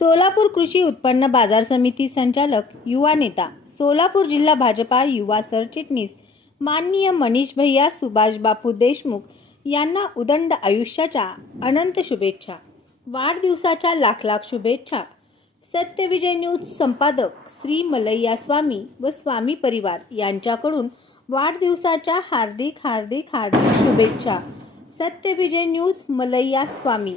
सोलापूर कृषी उत्पन्न बाजार समिती संचालक युवा नेता सोलापूर जिल्हा भाजपा युवा सरचिटणीस माननीय मनीष भैया सुभाष बापू देशमुख यांना उदंड आयुष्याच्या अनंत शुभेच्छा. वाढदिवसाच्या लाख लाख शुभेच्छा. सत्यविजय न्यूज संपादक श्री मलैया स्वामी व स्वामी परिवार यांच्याकडून वाढदिवसाच्या हार्दिक हार्दिक हार्दिक शुभेच्छा. सत्यविजय न्यूज मलैया स्वामी.